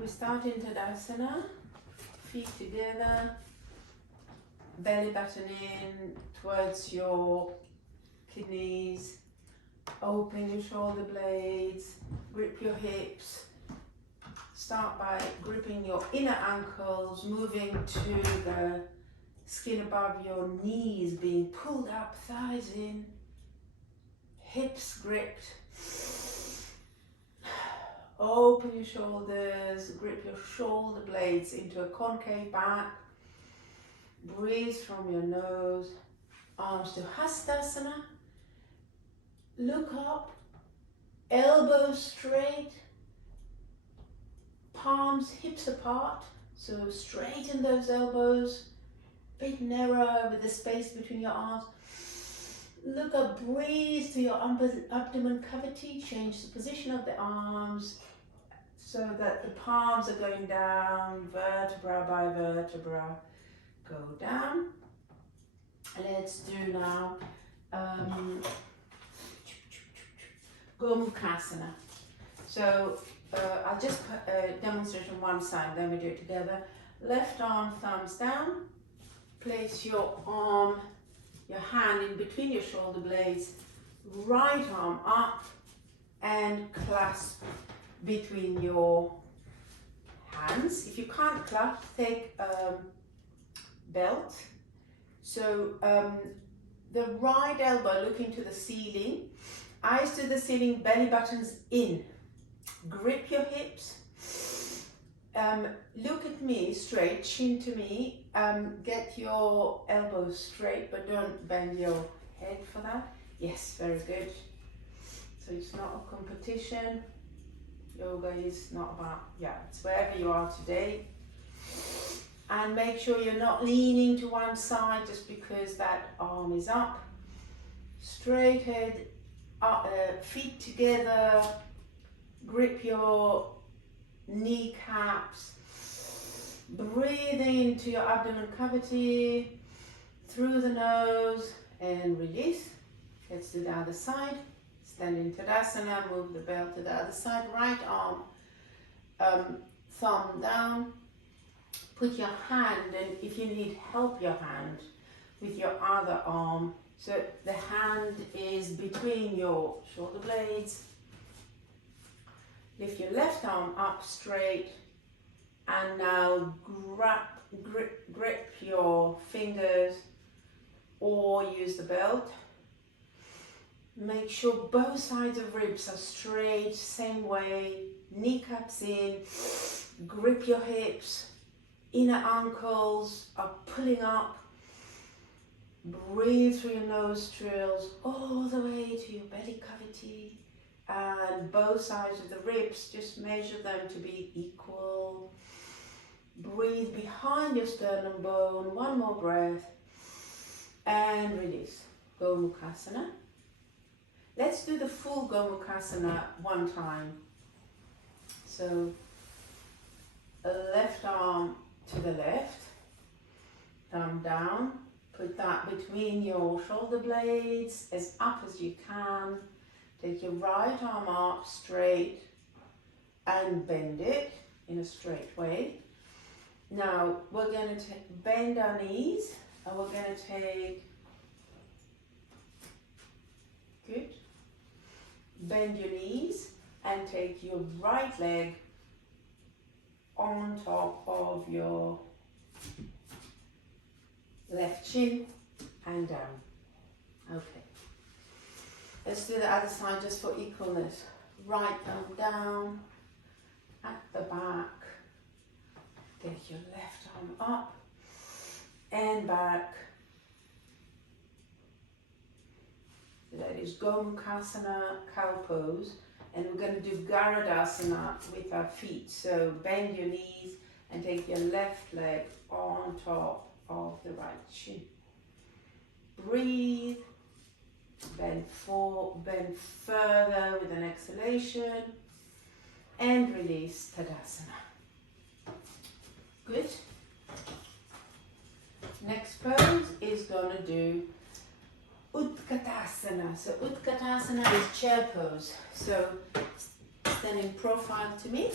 We start in Tadasana, feet together, belly button in towards your kidneys, open your shoulder blades, grip your hips. Start by gripping your inner ankles, moving to the skin above your knees, being pulled up, thighs in, hips gripped. Open your shoulders, grip your shoulder blades into a concave back. Breathe from your nose, arms to Hastasana. Look up, elbows straight, palms hips apart. So straighten those elbows, bit narrow with the space between your arms. Look up, breathe to your abdomen cavity, change the position of the arms so that the palms are going down, vertebra by vertebra. Go down. Let's do now Gomukasana. So I'll just demonstrate on one side, then we do it together. Left arm, thumbs down. Place your arm, your hand in between your shoulder blades. Right arm up and clasp between your hands. If you can't clasp, take a belt. So the right elbow looking to the ceiling, eyes to the ceiling, belly buttons in. Grip your hips. Look at me straight, chin to me. Get your elbows straight, but don't bend your head for that. Yes, very good. So it's not a competition. Yoga is not about, it's wherever you are today. And make sure you're not leaning to one side just because that arm is up. Straight head, feet together. Grip your kneecaps. Breathe into your abdomen cavity through the nose and release. Let's do the other side. Stand in Tadasana, move the belt to the other side. Right arm, thumb down. Put your hand, and if you need help, your hand with your other arm. So the hand is between your shoulder blades. Lift your left arm up straight, and now grip your fingers or use the belt. Make sure both sides of ribs are straight, same way, kneecaps in, grip your hips, inner ankles are pulling up. Breathe through your nostrils all the way to your belly cavity, and both sides of the ribs, just measure them to be equal. Breathe behind your sternum bone, one more breath, and release. Gomukasana. Let's do the full Gomukasana one time. So, left arm to the left, thumb down, put that between your shoulder blades as up as you can. Take your right arm up straight and bend it in a straight way. Now we're going to bend our knees and we're going to take, good, bend your knees and take your right leg on top of your left shin and down. Okay. Let's do the other side just for equalness. Right arm down, at the back. Take your left arm up and back. That is Gomukasana, cow pose. And we're going to do Garudasana with our feet. So bend your knees and take your left leg on top of the right shin. Breathe. Bend further with an exhalation. And release Tadasana. Good. Next pose is going to do Utkatasana. So Utkatasana is chair pose. So stand in profile to me.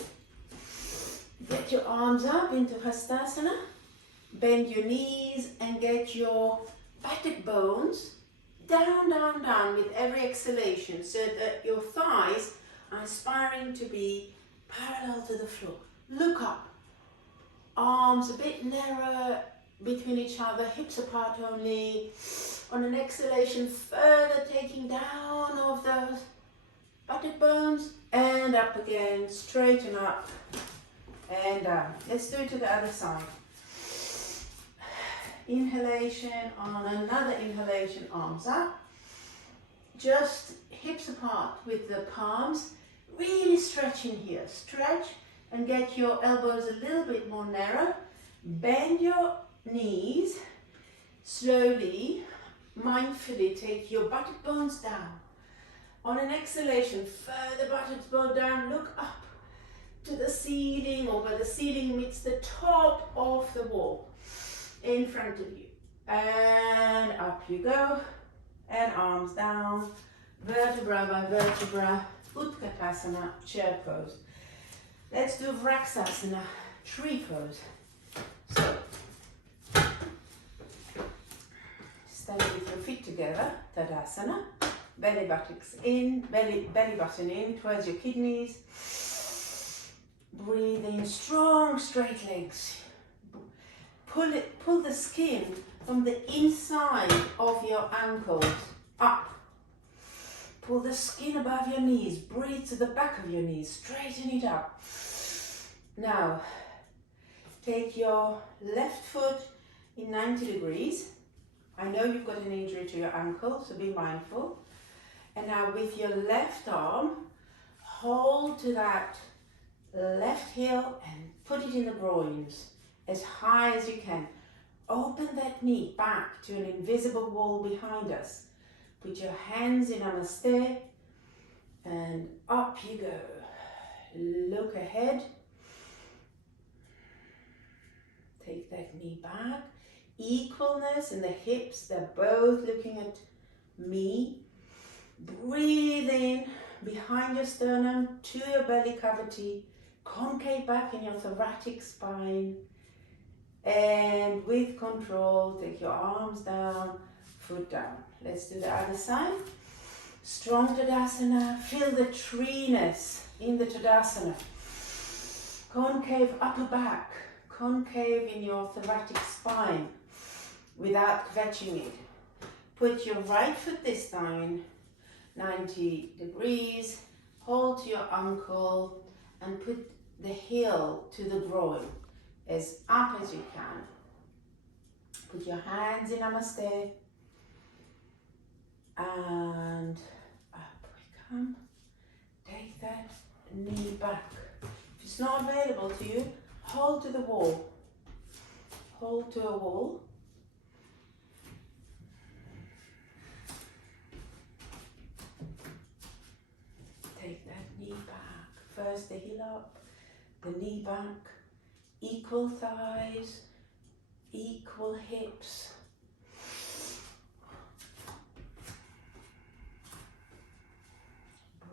Get your arms up into Hastasana. Bend your knees and get your buttock bones down, down, down with every exhalation so that your thighs are aspiring to be parallel to the floor. Look up. Arms a bit narrower between each other, hips apart only. On an exhalation, further taking down of those buttock bones and up again, straighten up and down. Let's do it to the other side. Inhalation, on another inhalation, arms up. Just hips apart with the palms, really stretching here. Stretch and get your elbows a little bit more narrow. Bend your knees, slowly, mindfully take your buttock bones down. On an exhalation, further buttocks bone down, look up to the ceiling or where the ceiling meets the top of the wall in front of you. And up you go, and arms down, vertebra by vertebra, Utkatasana, chair pose. Let's do Vrksasana, tree pose. So, stand with your feet together, Tadasana, belly buttocks in, belly button in towards your kidneys. Breathe in, strong straight legs. Pull the skin from the inside of your ankles up. Pull the skin above your knees. Breathe to the back of your knees. Straighten it up. Now, take your left foot in 90 degrees. I know you've got an injury to your ankle, so be mindful. And now with your left arm, hold to that left heel and put it in the groins as high as you can. Open that knee back to an invisible wall behind us. Put your hands in Namaste and up you go. Look ahead. Take that knee back. Equalness in the hips, they're both looking at me. Breathe in behind your sternum to your belly cavity. Concave back in your thoracic spine. And with control, take your arms down, foot down. Let's do the other side. Strong Tadasana. Feel the treeness in the Tadasana. Concave upper back. Concave in your thoracic spine without kvetching it. Put your right foot this time 90 degrees. Hold to your ankle and put the heel to the groin as up as you can. Put your hands in Namaste and up we come. Take that knee back. If it's not available to you, hold to the wall. Hold to a wall. Take that knee back. First the heel up, the knee back. Equal thighs, equal hips.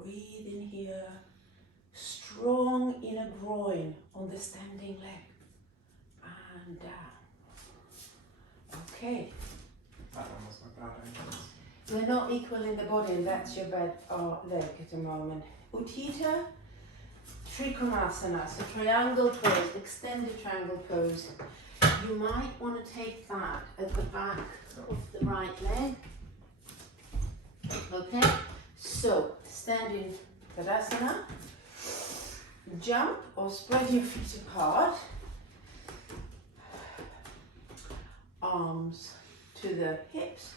Breathe in here. Strong inner groin on the standing leg. And down. Okay. That one was my bad ankles. They're not equal in the body, and that's your bad leg at the moment. Uttita, Konasana, so triangle pose, extended triangle pose. You might want to take that at the back of the right leg. Okay, so stand in Tadasana, jump or spread your feet apart, arms to the hips.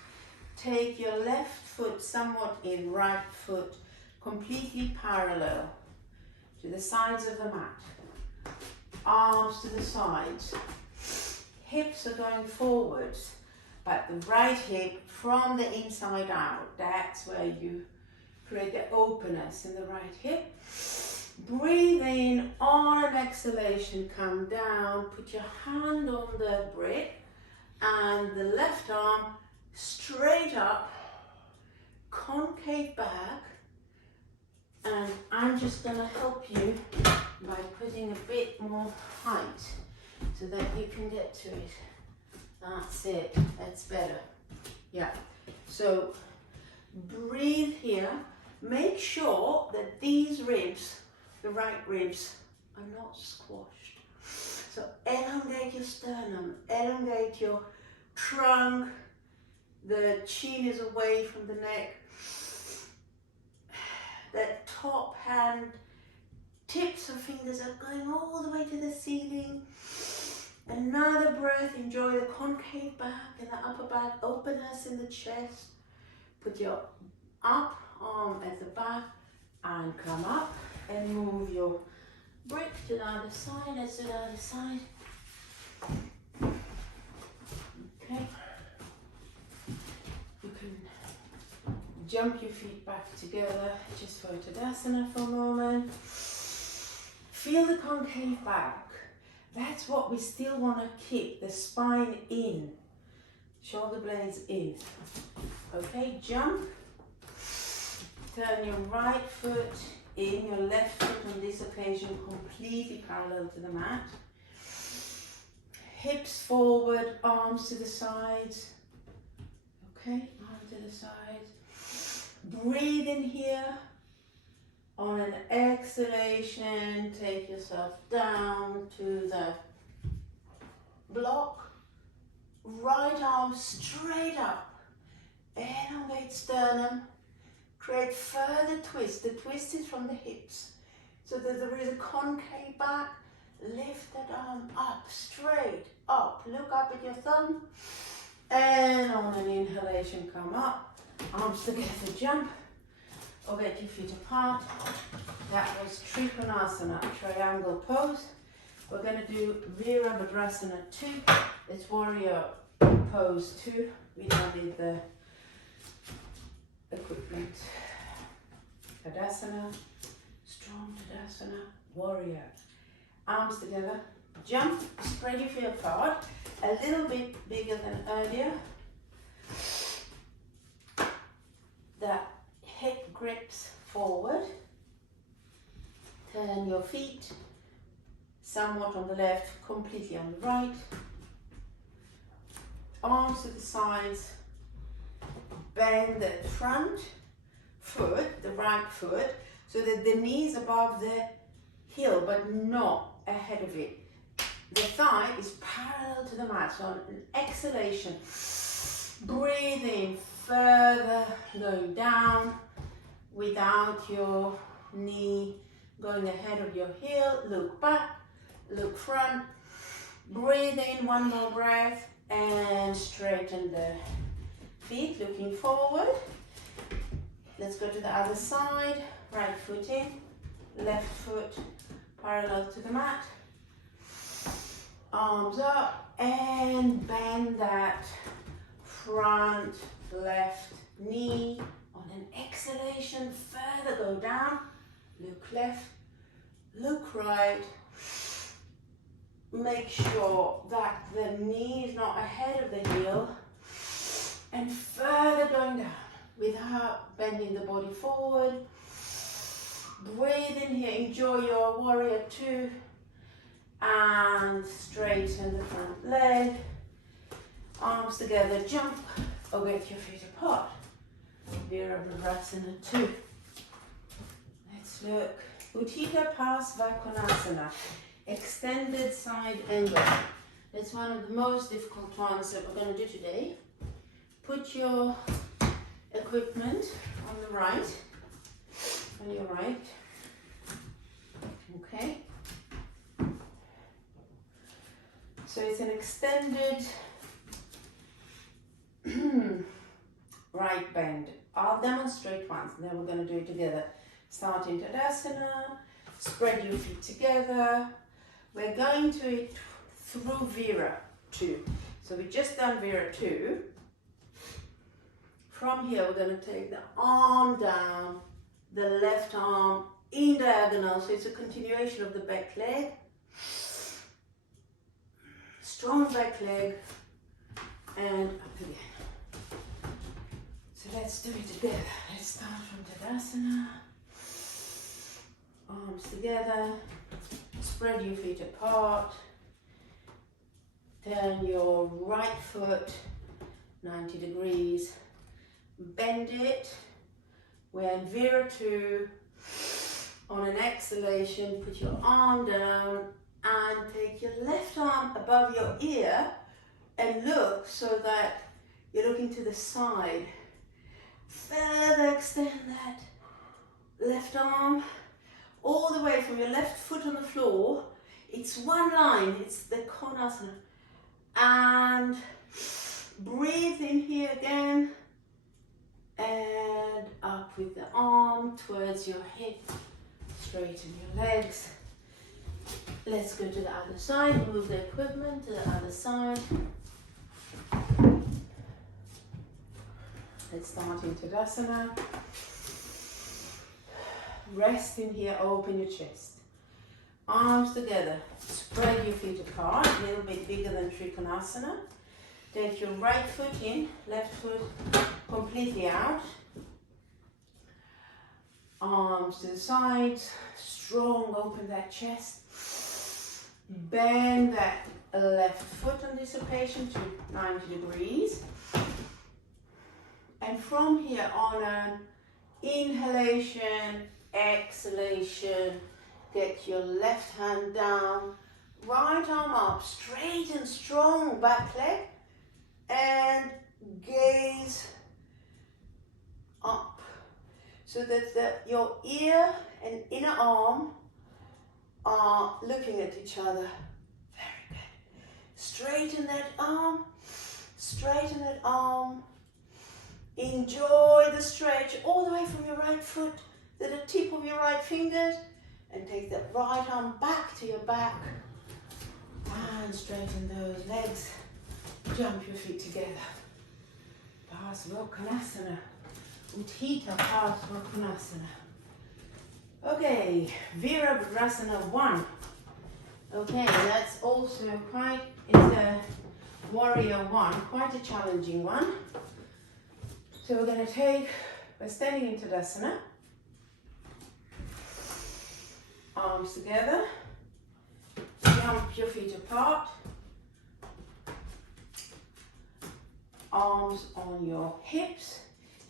Take your left foot somewhat in, right foot completely parallel to the sides of the mat. Arms to the sides. Hips are going forwards, but the right hip from the inside out. That's where you create the openness in the right hip. Breathe in, on an exhalation, come down. Put your hand on the brick and the left arm straight up, concave back. And I'm just going to help you by putting putting a bit more height so that you can get to it. That's it, that's better. Yeah, so breathe here. Make sure that these ribs, the right ribs, are not squashed. So elongate your sternum, elongate your trunk, the chin is away from the neck. That top hand, tips of fingers are going all the way to the ceiling. Another breath, enjoy the concave back and the upper back, openness in the chest. Put your up arm at the back and come up and move your brick to the other side. Let's do the other side. Okay. You can jump your feet back together just for Tadasana for a moment. Feel the concave back. That's what we still want to keep, the spine in, shoulder blades in. Okay, jump. Turn your right foot in, your left foot on this occasion completely parallel to the mat. Hips forward, arms to the sides. Okay, arm to the sides. Breathe in here. On an exhalation, take yourself down to the block. Right arm straight up. Elongate sternum. Create further twist. The twist is from the hips. So that there is a concave back. Lift that arm up, straight up. Look up at your thumb. And on an inhalation, come up. Arms together, jump. Or get your feet apart. That was Konasana, triangle pose. We're going to do Virabhadrasana 2. It's warrior pose 2. We added the equipment. Tadasana, strong Tadasana, warrior. Arms together, jump, spread your feet apart. A little bit bigger than earlier. That hip grips forward. Turn your feet somewhat on the left, completely on the right. Arms to the sides. Bend the front foot, the right foot, so that the knee is above the heel but not ahead of it. The thigh is parallel to the mat. So on an exhalation, breathing further, going down without your knee going ahead of your heel. Look back, look front. Breathe in, one more breath, and straighten the feet, looking forward. Let's go to the other side. Right foot in, left foot parallel to the mat. Arms up and bend that front left knee. On an exhalation, further go down. Look left, look right. Make sure that the knee is not ahead of the heel. And further going down without bending the body forward. Breathe in here, enjoy your warrior 2. And straighten the front leg. Arms together, jump, or get your feet apart. Virabhadrasana 2. Let's look. Utkatasana, Konasana. Extended side angle. It's one of the most difficult ones that we're going to do today. Put your equipment on the right, on your right. Okay. So it's an extended right bend. I'll demonstrate once, and then we're going to do it together. Start in Tadasana, spread your feet together. We're going to it through Vira 2. So we've just done Vira 2. From here, we're going to take the arm down, the left arm in diagonal. So it's a continuation of the back leg. Strong back leg and up again. So let's do it together. Let's start from Tadasana. Arms together. spread your feet apart. Turn your right foot 90 degrees. Bend it. We're in Vira 2. On an exhalation, put your arm down and take your left arm above your ear and look so that you're looking to the side. Further extend that left arm all the way from your left foot on the floor. It's one line, it's the Konasana. And breathe in here again and up with the arm towards your hip. Straighten your legs. Let's go to the other side. Move the equipment to the other side. Let's start in Tadasana. Rest in here, open your chest. Arms together. Spread your feet apart, a little bit bigger than Konasana. Take your right foot in, left foot completely out. Arms to the sides, strong, open that chest. Bend that left foot on this occasion to 90 degrees. And from here on an inhalation, exhalation, get your left hand down, right arm up, straight and strong back leg, and gaze up. So that your ear and inner arm are looking at each other. Very good. Straighten that arm, straighten that arm. Enjoy the stretch all the way from your right foot to the tip of your right fingers, and take that right arm back to your back and straighten those legs. Jump your feet together. Pass Konasana. Utkatasana, Konasana. Okay, Virabhadrasana 1. Okay, that's also it's a warrior 1, quite a challenging one. So we're going to we're standing in Tadasana. Arms together. Jump your feet apart. Arms on your hips.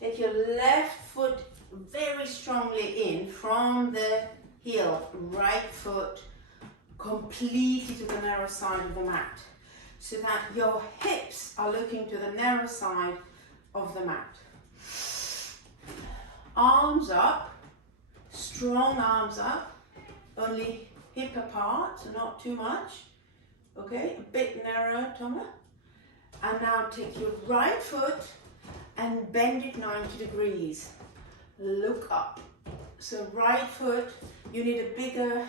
Take your left foot very strongly in from the heel, right foot completely to the narrow side of the mat, so that your hips are looking to the narrow side of the mat. Arms up, strong arms up, only hip apart, so not too much. Okay, a bit narrow, Tomer. And now take your right foot and bend it 90 degrees. Look up. So right foot, you need a bigger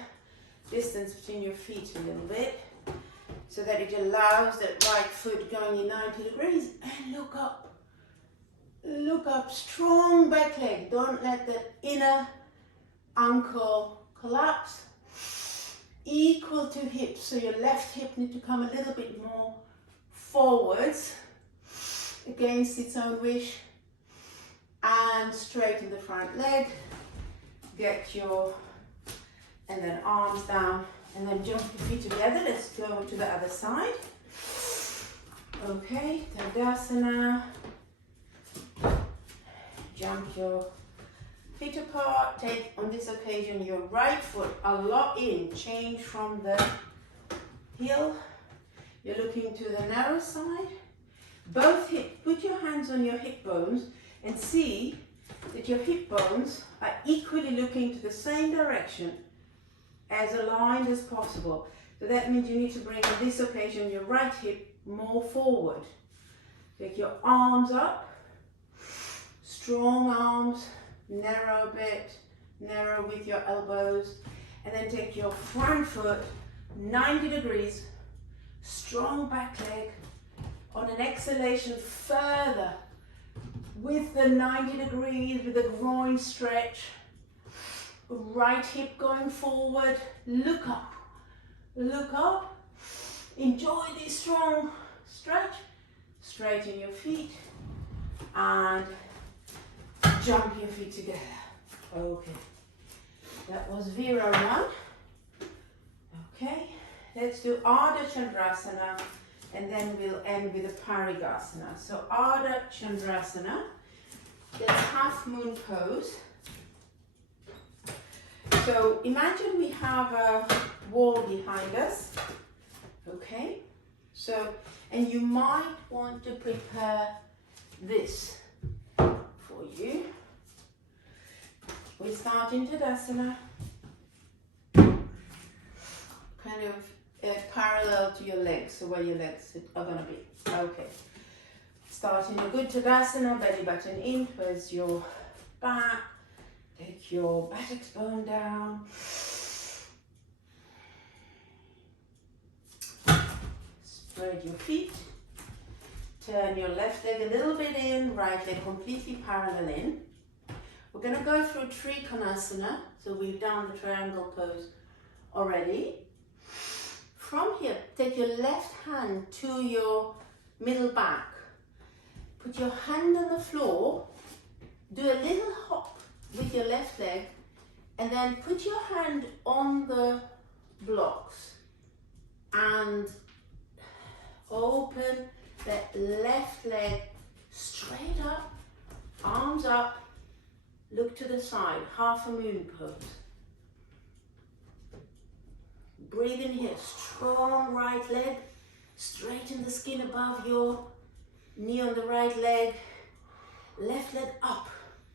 distance between your feet a little bit, so that it allows that right foot going in 90 degrees, and look up. Look up, strong back leg. Don't let the inner ankle collapse. Equal to hips, so your left hip needs to come a little bit more forwards against its own wish, and straighten the front leg. And then arms down, and then jump your feet together. Let's go to the other side. Okay, Tadasana. Jump your feet apart. Take, on this occasion, your right foot a lot in. Change from the heel. You're looking to the narrow side. Both hip, put your hands on your hip bones and see that your hip bones are equally looking to the same direction, as aligned as possible. So that means you need to bring, on this occasion, your right hip more forward. Take your arms up, strong arms, narrow a bit, narrow with your elbows, and then take your front foot 90 degrees, strong back leg. On an exhalation, further with the 90 degrees, with the groin stretch. Right hip going forward, look up, enjoy this strong stretch, straighten your feet and jump your feet together. Okay, that was Vira 1. let's do Ardha Chandrasana, and then we'll end with a Parigasana. So Ardha Chandrasana, that's half moon pose. So imagine we have a wall behind us, okay? So, and you might want to prepare this for you. We start in Tadasana, kind of parallel to your legs, so where your legs are going to be. Okay. Start in a good Tadasana, belly button in towards your back. Take your buttocks bone down. Spread your feet. Turn your left leg a little bit in, right leg completely parallel in. We're going to go through Konasana, so we've done the triangle pose already. From here, take your left hand to your middle back. Put your hand on the floor, do a little hop with your left leg, and then put your hand on the blocks and open that left leg straight up, arms up, look to the side, half a moon pose. Breathe in here, strong right leg, straighten the skin above your knee on the right leg, left leg up,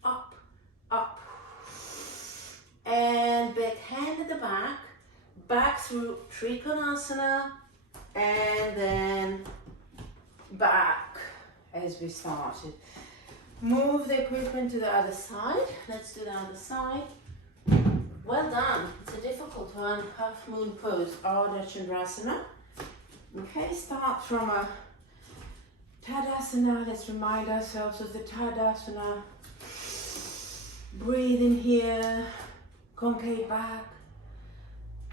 up, up, and back hand at the back, back through Konasana, and then back as we started. Move the equipment to the other side. Let's do the other side. Well done. It's a difficult one, half moon pose, Ardha Chandrasana. Okay, start from a Tadasana. Let's remind ourselves of the Tadasana. Breathe in here, concave back,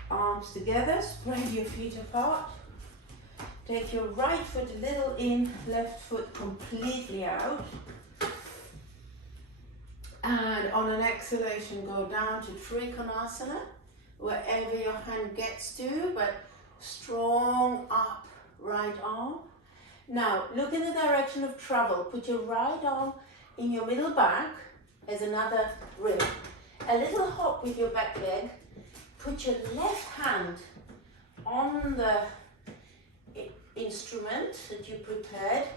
arms together, spread your feet apart. Take your right foot a little in, left foot completely out. And on an exhalation, go down to Konasana, wherever your hand gets to, but strong up right arm. Now, look in the direction of travel. Put your right arm in your middle back as another rib. A little hop with your back leg. Put your left hand on the instrument that you prepared,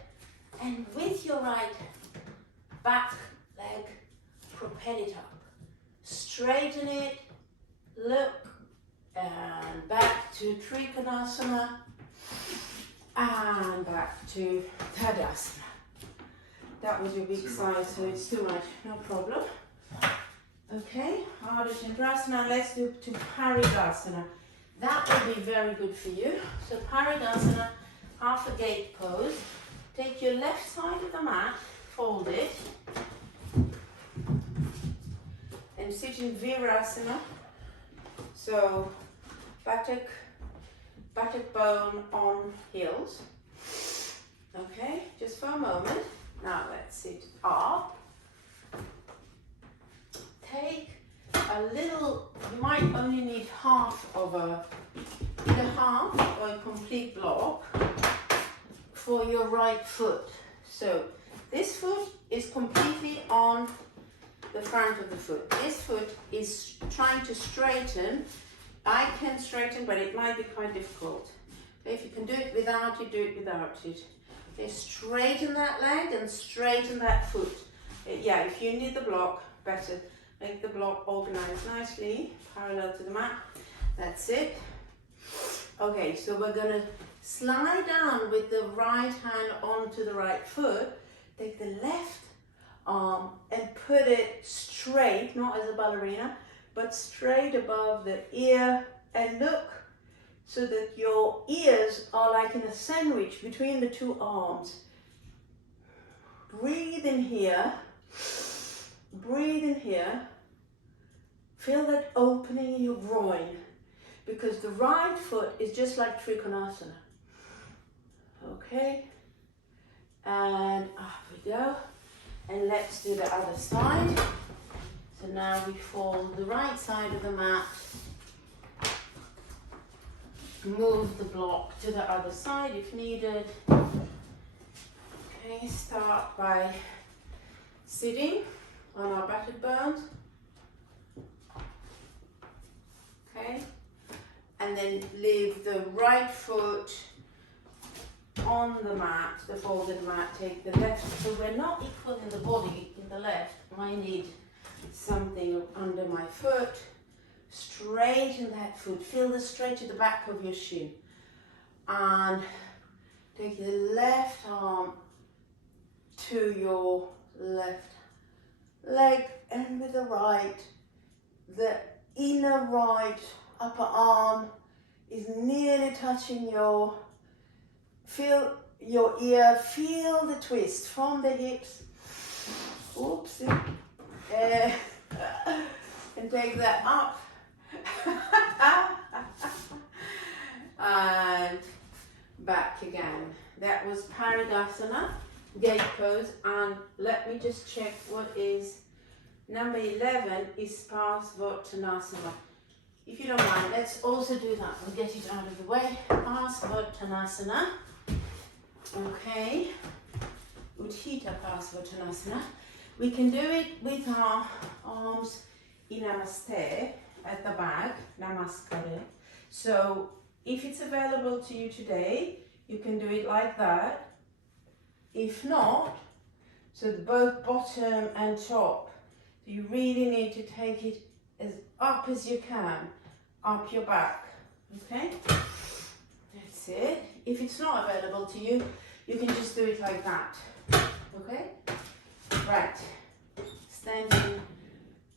and with your right back leg, propel it up. Straighten it, look, and back to Konasana, and back to Tadasana. That was your big size, so it's too much, no problem. Okay, Ardha Chandrasana, let's do to Parigasana. That will be very good for you. So Parigasana, half a gate pose. Take your left side of the mat, fold it, and sit in Virasana. So buttock bone on heels. Okay, just for a moment. Now let's sit up. Take a little, you might only need half of either half or a complete block for your right foot. So this foot is completely on the front of the foot. This foot is trying to straighten. I can straighten, but it might be quite difficult. If you can do it without it, do it without it. Okay, straighten that leg and straighten that foot. Yeah, if you need the block, better. Make the block organized nicely, parallel to the mat. That's it. Okay, so we're gonna slide down with the right hand onto the right foot. Take the left arm and put it straight, not as a ballerina, but straight above the ear, and look so that your ears are like in a sandwich between the two arms. Breathe in here. Breathe in here. Feel that opening in your groin, because the right foot is just like Konasana. Okay, and up we go. And let's do the other side. So now we fold the right side of the mat. move the block to the other side if needed. Okay, start by sitting on our battered bones. Okay, and then leave the right foot on the mat, the folded mat. Take the left, so we're not equal in the body in the left. I need something under my foot. Straighten that foot, feel the stretch at the back of your shin, and take the left arm to your left leg, and with the right, the inner right upper arm is nearly touching your, feel your ear, feel the twist from the hips. Oops. And take that up. And back again. That was Tadasana, gate pose, and let me just check what is number 11 is Utkatasana. If you don't mind, let's also do that. We'll get it out of the way. Utkatasana. Okay. Utkatasana. We can do it with our arms in Namaste at the back, Namaskar. So if it's available to you today, you can do it like that. If not, so both bottom and top, you really need to take it as up as you can, up your back, okay? That's it. If it's not available to you, you can just do it like that, okay? Right, standing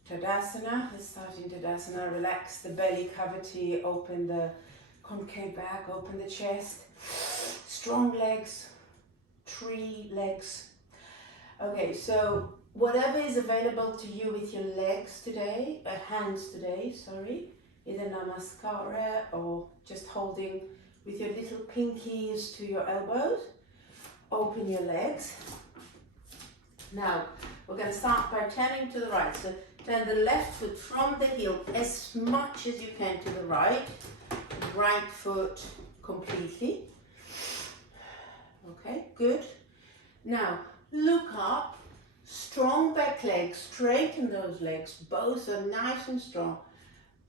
Tadasana. Let's start in Tadasana. Relax the belly cavity, open the concave back, open the chest. Strong legs, tree legs. Okay, so whatever is available to you with your legs today, hands today, sorry, either Namaskara or just holding with your little pinkies to your elbows. Open your legs. Now, we're going to start by turning to the right. So turn the left foot from the heel as much as you can to the right. Right foot completely. Okay, good. Now, look up. Strong back leg. Straighten those legs. Both are nice and strong.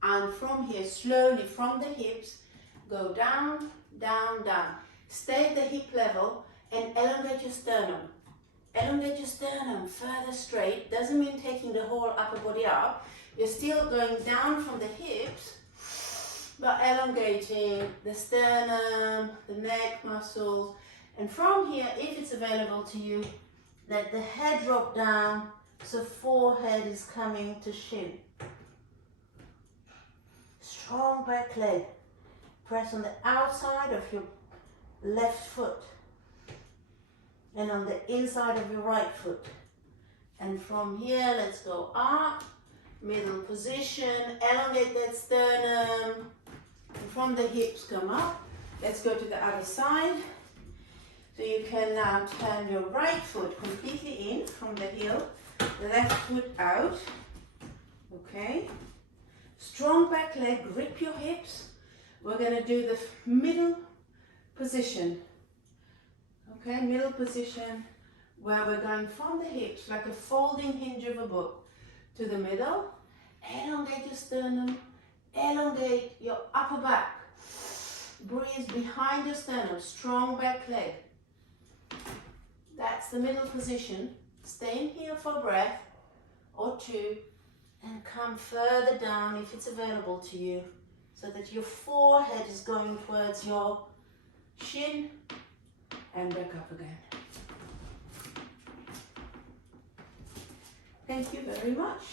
And from here, slowly from the hips, go down, down, down. Stay at the hip level and elongate your sternum. Elongate your sternum further straight. Doesn't mean taking the whole upper body up. You're still going down from the hips, but elongating the sternum, the neck muscles. And from here, if it's available to you, let the head drop down so forehead is coming to shin. Strong back leg. Press on the outside of your left foot and on the inside of your right foot. And from here, let's go up, middle position, elongate that sternum, and from the hips come up. Let's go to the other side. So you can now turn your right foot completely in from the heel, the left foot out, okay? Strong back leg, grip your hips. We're gonna do the middle position. Okay, middle position where we're going from the hips like a folding hinge of a book to the middle. Elongate your sternum, elongate your upper back. Breathe behind your sternum, strong back leg. That's the middle position. Stay in here for a breath or two and come further down if it's available to you so that your forehead is going towards your shin. And back up again. Thank you very much.